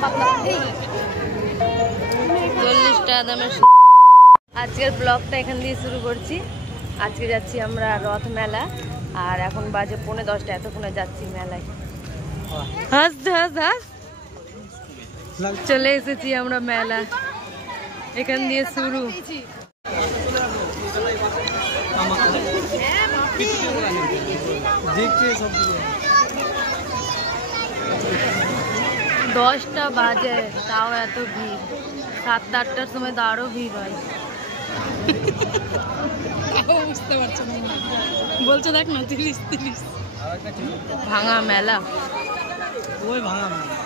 40 টাকা দামের। আজকের ব্লগটা এখান দিয়ে শুরু করছি। আজকে যাচ্ছি আমরা রথ মেলা, আর এখন বাজে 9:45। এতক্ষণে যাচ্ছি মেলায়। হাস হাস হাস, চলে এসেছি আমরা মেলা, এখান দিয়ে শুরু। দশটা বাজে তাও এত ভিড়। 7-8টার সময় তো আরো ভিড় হয়। বুঝতে পারছো না, বলছো দেখ না 30 ভাঙা মেলা। ওই ভাঙা মেলা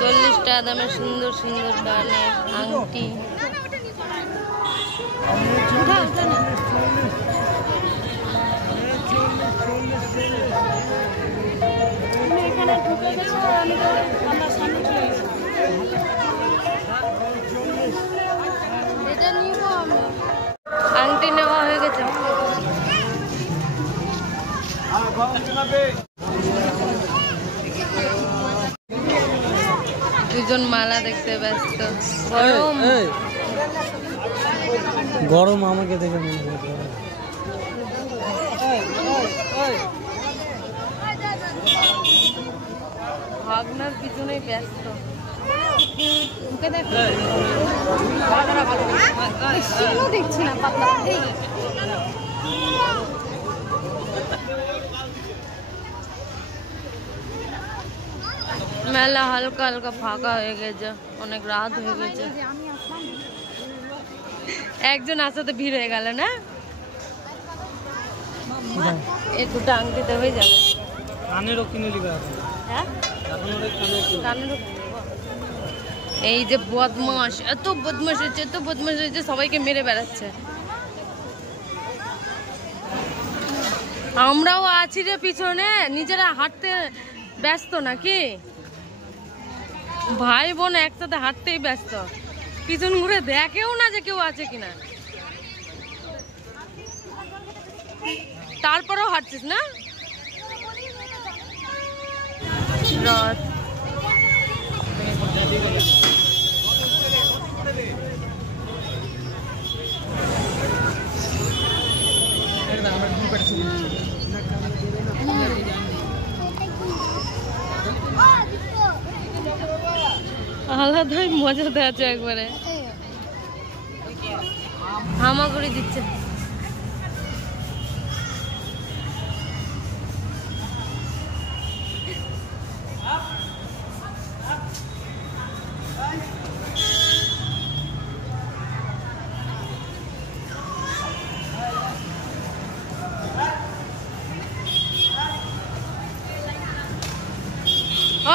$40 টাকা দামের সুন্দর সুন্দর কানের আংটি। আংটি নেওয়া হয়ে গেছে। দুজন মালা দেখতে ব্যস্ত। গরম গরম আমাকে দেখে মনে হয় ভাগনার পিছনে ব্যস্ত। দেখছি না মেলা হালকা হালকা ফাঁকা হয়ে গেছে, অনেক রাত হয়ে গেছে। একজন আসাতে ভিড় হয়ে গেল না। এই দুটো আংটিতে হয়ে যাবে। কানেরও কিনে নিবে। হ্যাঁ, এই যে বদমাস, এত বদমাস হয়েছে, এত বদমাস হয়েছে, সবাইকে মেরে বেড়াচ্ছে। আমরাও আছি রে পিছনে, নিজেরা হাঁটতে ব্যস্ত নাকি? ভাই বোন একসাথে হাঁটতেই ব্যস্ত, পিছন ঘুরে দেখেও না যে কেউ আছে কিনা। তারপরেও হাঁটছিস না। রথ আলাদাই মজাতে আছে একবারে, হামাগুড়ি দিচ্ছে।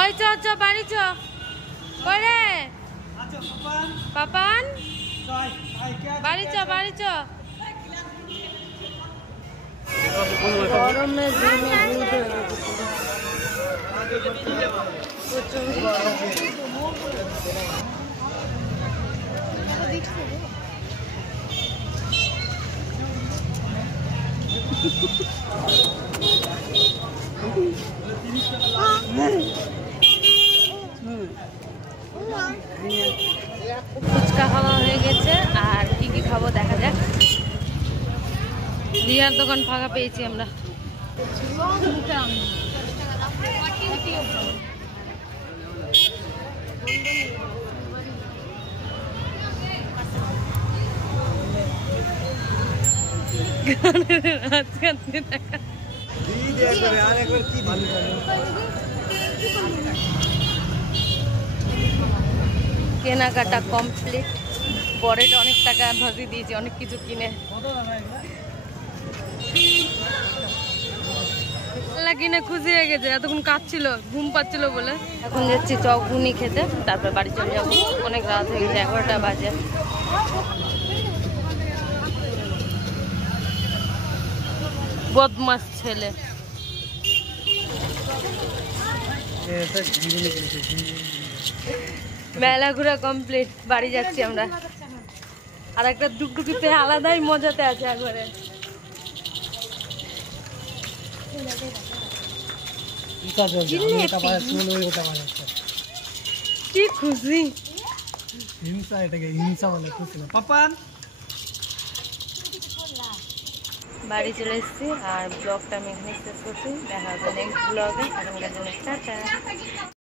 ওই চ চ বাড়ি চ করে পাপান, বাড়ি চ বাড়ি চ। গরমে প্রচুর গরম। ফুচকা খাওয়া হয়ে গেছে, আর কি কি খাবো দেখা যাক। রিয়ার দোকান ফাঁকা পেয়েছি আমরা। কেনাকাটা কমপ্লিট। পরে অনেক টাকা ধসি দিয়েছি অনেক কিছু কিনে। কিনে খুশি হয়ে গেছে, এতক্ষণ কাঁদছিল, ঘুম পাচ্ছিল বলে। এখন যাচ্ছি চকগুনি খেতে, তারপর বাড়ি চলে যাবো। অনেক রাত হয়ে গেছে, 11টা বাজে। বদমাস ছেলে। মেলা ঘোরা কমপ্লিট, বাড়ি যাচ্ছি আমরা। আর একটা ডুকডুকিতে আলাদাই মজাতে আছে একবারে। কি খুশি, হিংসা, এটাকে হিংসা বলে, খুশি না। পাপান বাড়ি চলে এসেছি আর ব্লগটা আমি এখানে শেষ করছি। দেখা হবে নেক্সট ব্লগে। এখনকার জন্য টাটা।